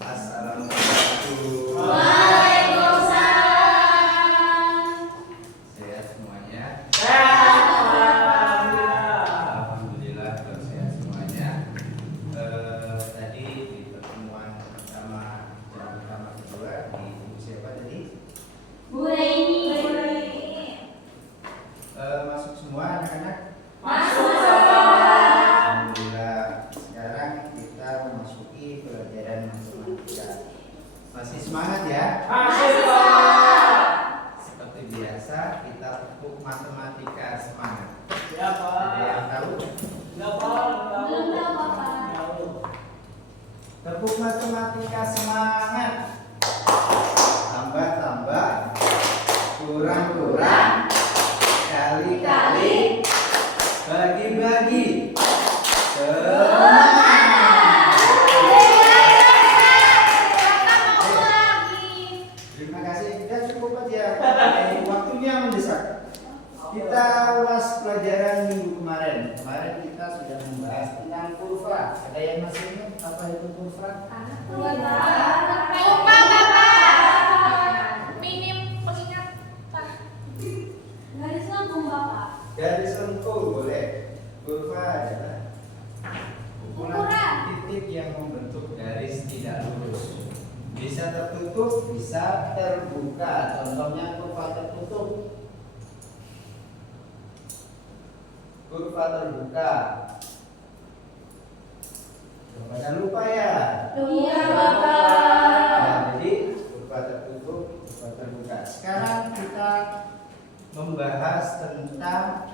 Assalamualaikum. Waalaikumsalam. Sehat semuanya? Sehat. Alhamdulillah kalau sehat semuanya. Tadi di pertemuan pertama dan pertama kedua di ibu siapa tadi? Bu Raini. Masuk semua anak-anak? Masuk. Alhamdulillah. Sekarang kita memasuki pelajaran matematika. Masih semangat ya? Seperti biasa kita tepuk matematika semangat. Ada yang tahu? Belum tahu Bapak. Tepuk matematika semangat. Tambah-tambah, kurang-kurang, kali-kali, bagi-bagi. Terima kasih. Kita cukup aja. Waktunya mendesak. Kita ulas pelajaran minggu kemarin. Kemarin kita sudah membahas tentang kurva. Ada yang masih ingat apa itu kurva? Lupa Bapak. Minim pengingat Pak. Garis lengkung Bapak. Garis lengkung boleh. Kurva adalah Ukuran. titik yang membentuk garis tidak lurus. Bisa tertutup, bisa terbuka. Contohnya kurva tertutup. Kurva terbuka. Jangan lupa ya. Iya Bapak. Nah, jadi kurva tertutup, kurva terbuka. Sekarang kita membahas tentang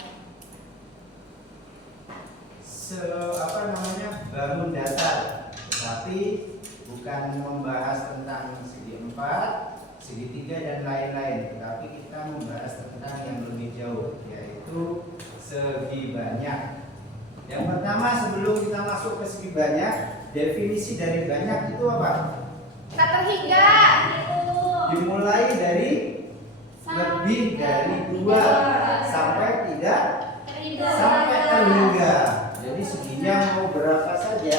bangun datar, tetapi bukan membahas tentang segi 4, segitiga dan lain-lain, tetapi kita membahas tentang yang lebih jauh, yaitu segi banyak. Yang pertama, sebelum kita masuk ke segi banyak, definisi dari banyak itu apa? Tak terhingga. Dimulai dari lebih dari 2 sampai tidak sampai terhingga. Jadi seginya mau berapa saja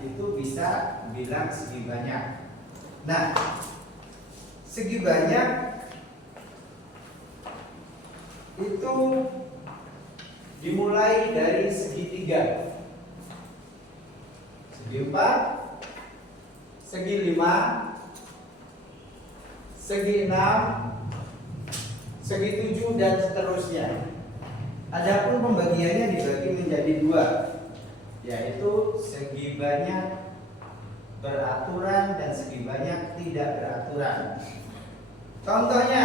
itu bisa bilang segi banyak. Nah, segi banyak itu dimulai dari segitiga. Segi 4, segi 5, segi 6, segi 7 dan seterusnya. Adapun pembagiannya dibagi menjadi 2, yaitu segi banyak beraturan dan segi banyak tidak beraturan. Contohnya,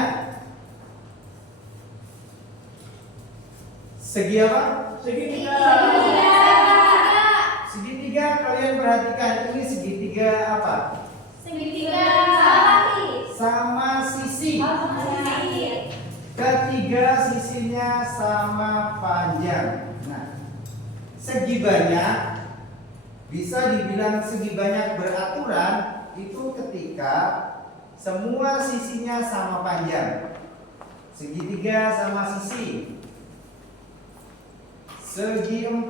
segi apa? Segitiga. Segitiga, kalian perhatikan ini segitiga apa? Segitiga. Sama sisi. Ketiga sisinya sama panjang. Nah, segi banyak bisa dibilang segi banyak beraturan itu ketika semua sisinya sama panjang. Segitiga sama sisi. Segi 4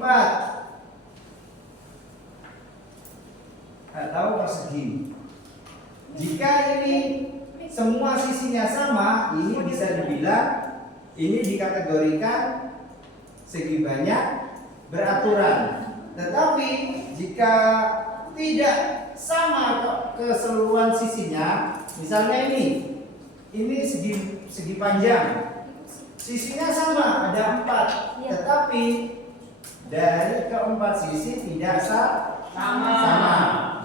atau persegi. Jika ini semua sisinya sama, ini bisa dibilang ini dikategorikan segi banyak beraturan. Tetapi jika tidak sama keseluruhan sisinya, misalnya ini segi panjang, sisinya sama ada 4, tetapi dari keempat sisi tidak sama.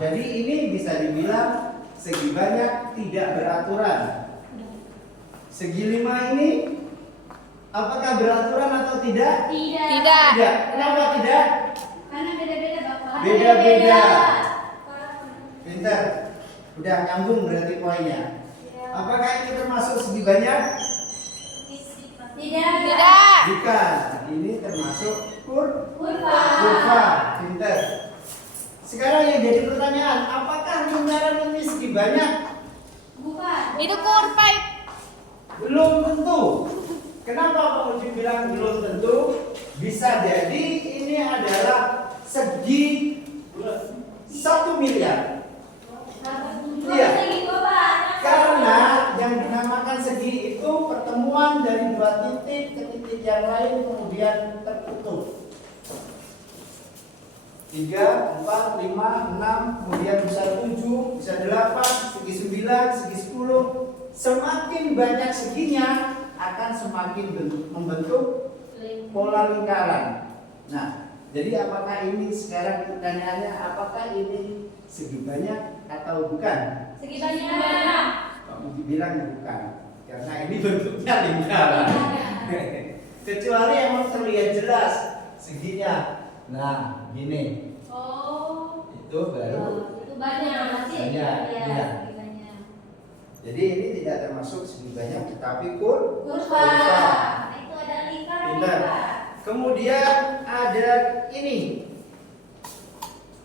Jadi ini bisa dibilang segi banyak tidak beraturan. Segi 5 ini apakah beraturan atau tidak? Tidak. Kenapa tidak? Karena beda-beda Bapak. Beda-beda. Pintar. Udah nyambung berarti poinnya. Apakah ini termasuk segi banyak? Tidak. Bukan. Ini termasuk Kurva. Pintar. Sekarang yang jadi pertanyaan, apakah lingkaran ini segi banyak? Bukan. Itu kurva. Belum tentu. Kenapa penguji bilang belum tentu? Bisa jadi ini adalah segi 1 miliar. lain kemudian tertutup. 3, 4, 5, 6, kemudian bisa 7, bisa 8, segi 9, segi 10. Semakin banyak seginya akan semakin membentuk pola lingkaran. Nah, jadi apakah ini sekarang pertanyaannya, apakah ini segi banyak atau bukan? Segi banyak. Kamu bilang bukan, karena ini bentuknya lingkaran. Kecuali emang terlihat jelas seginya. Nah, gini. Oh. Itu baru. Itu banyak. Banyak, iya. Segi banyak. Jadi ini tidak termasuk segi banyak, tetapi kurva. Itu ada lingkaran. Pintar. Kemudian ada ini.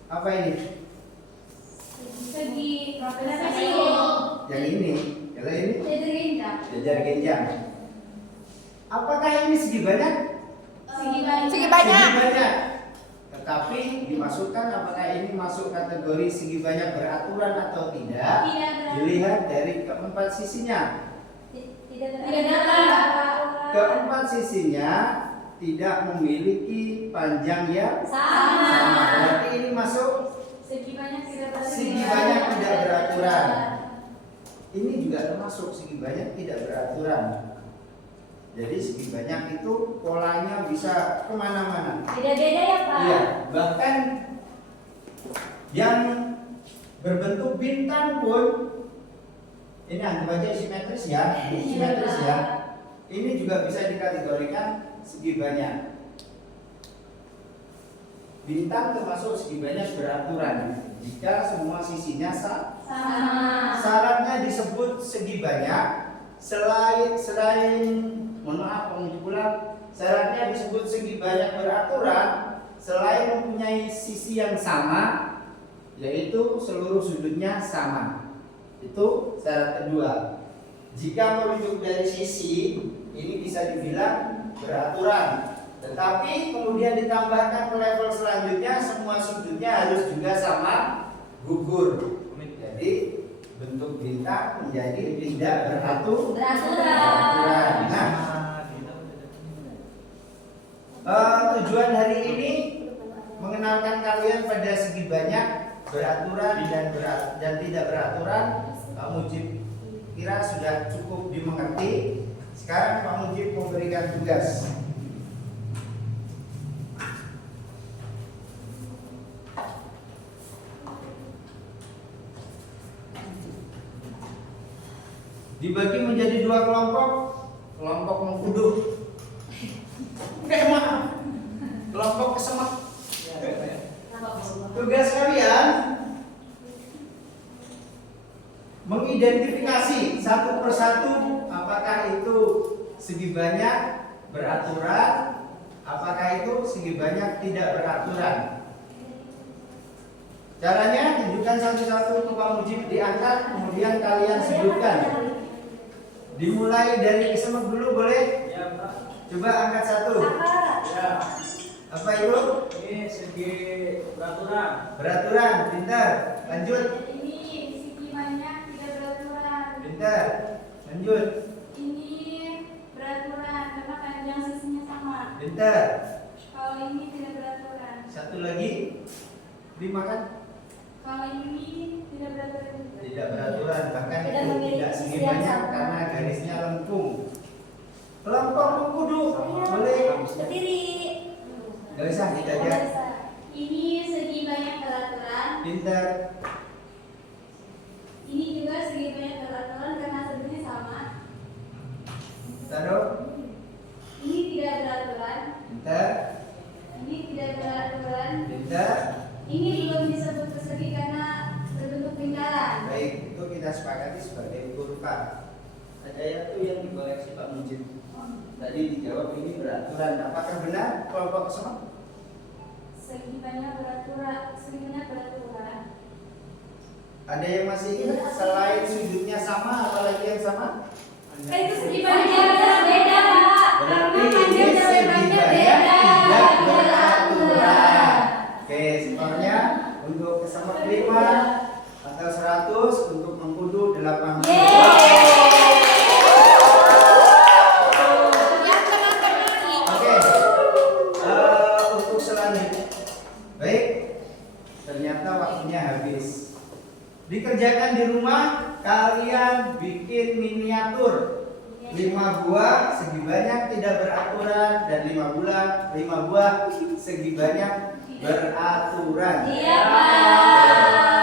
Apa ini? Segi profesi. Yang ini. Kalau ini Jajar genjang. jajar genjang. Apakah ini segi banyak? Segi banyak. Segi banyak. Tetapi dimasukkan apakah ini masuk kategori segi banyak beraturan atau tidak? Tidak. Dilihat dari keempat sisinya. Tidak beraturan. Keempat sisinya tidak memiliki panjang yang Sama. Berarti ini masuk Segi banyak tidak beraturan. segi banyak tidak beraturan. Ini juga termasuk segi banyak tidak beraturan. Jadi segi banyak itu polanya bisa kemana-mana. Beda-beda ya Pak? Iya, bahkan yang berbentuk bintang pun ini anggap aja simetris ya, simetris ya. Ini juga bisa dikategorikan segi banyak. Bintang termasuk segi banyak beraturan jika semua sisinya Sama. syaratnya disebut segi banyak selain mohon maaf penguji pulang, syaratnya disebut segi banyak beraturan selain mempunyai sisi yang sama, yaitu seluruh sudutnya sama. Itu syarat kedua. Jika merujuk dari sisi, ini bisa dibilang beraturan. Tetapi kemudian ditambahkan ke level selanjutnya, semua sudutnya harus juga sama gugur. Jadi bentuk bintang menjadi tidak beraturan. Nah, tujuan hari ini mengenalkan kalian pada segi banyak, beraturan dan tidak beraturan. Pak Mujib kira sudah cukup dimengerti. Sekarang Pak Mujib memberikan tugas. Dibagi menjadi dua kelompok, kelompok mengkudu. Maaf, kelompok kesemak. Tugas kalian mengidentifikasi satu persatu apakah itu segi banyak beraturan, apakah itu segi banyak tidak beraturan. Caranya tunjukkan satu-satu ke Pak Mujib, diangkat, kemudian kalian sebutkan. Dimulai dari kesemak dulu boleh? Ya, Pak. Coba angkat satu. Ya. Apa itu? Ini segi peraturan. Beraturan, pintar. Lanjut. Ini segi banyak tidak beraturan. Pintar. Lanjut. Ini beraturan karena panjang sisinya sama. Pintar. Kalau ini tidak beraturan. Satu lagi. Dimakan. Kalau ini tidak beraturan juga. Tidak beraturan, bahkan Tidak itu memiliki tidak segi sisi yang banyak sama. karena garisnya lengkung. Kelompok mengkudu, Iya, boleh. berdiri. Gak usah kita aja. Ini segi banyak beraturan. Pintar. Ini juga segi banyak beraturan karena sudutnya sama. Taruh. Ini tidak beraturan. Pintar. Ini tidak beraturan. Pintar. Ini belum disebut persegi karena berbentuk lingkaran. Baik, itu kita sepakati sebagai kurva. Ada itu yang dikoleksi Pak Mujib. Tadi dijawab ini beraturan. Apakah benar kelompok kesemak? Segi banyak beraturan. Segi banyak beraturan. Ada yang masih ingat selain sudutnya sama, apalagi yang sama? Itu segi banyak beda, Pak. Berarti Karena ini panjang dan segi lebarnya banyak beda. tidak beraturan. Oke, skornya untuk kesemak 5 atau 100, untuk mengkudu 80. Yeay. Yang teman-teman. Oke, Dikerjakan di rumah, kalian bikin miniatur 5 buah segi banyak tidak beraturan dan 5 buah segi banyak beraturan. Iya, Pak.